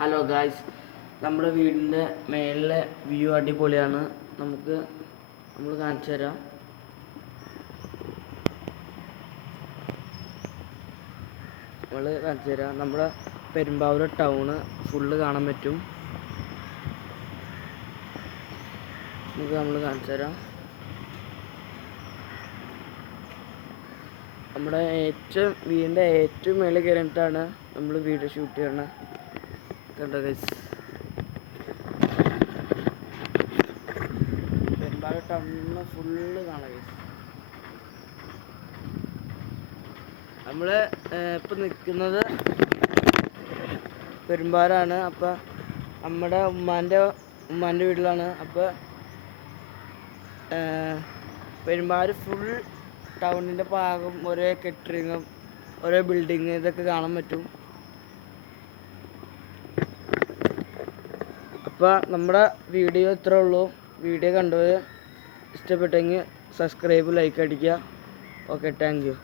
Hello guys, നമ്മുടെ വീടിൻ്റെ മേളിലെ view അടിപൊളിയാണ്. നമ്മൾ കാണിച്ചു തരാം. നമ്മുടെ പെരുമ്പാവൂർ ടൗണ് ഫുള്ള് കാണാൻ പറ്റും. നമ്മൾ കാണിച്ചു തരാം. നമ്മുടെ വീടിൻ്റെ ഏറ്റവും മേളിൽ കയറിയിട്ടാണ് നമ്മൾ വീഡിയോ ഷൂട്ട് ചെയ്യണത്. കണ്ടോ ഗൈസ്, പെരുമ്പാവൂർ ടൗണിന് ഫുള്ള് കാണാം ഗൈസ്. നമ്മൾ ഇപ്പം നിൽക്കുന്നത് പെരുമ്പാവൂരാണ്. അപ്പം നമ്മുടെ ഉമ്മാൻ്റെ വീട്ടിലാണ്. അപ്പോൾ പെരുമ്പാവൂർ ഫുൾ ടൗണിൻ്റെ ഭാഗം ഓരോ കെട്ടിടങ്ങളും ഓരോ ബിൽഡിങ് ഇതൊക്കെ കാണാൻ പറ്റും. അപ്പോൾ നമ്മുടെ വീഡിയോ ഇത്രേ ഉള്ളൂ. വീഡിയോ കണ്ടത് ഇഷ്ടപ്പെട്ടെങ്കിൽ സബ്സ്ക്രൈബ്, ലൈക്ക് അടിക്കുക. Okay, thank you.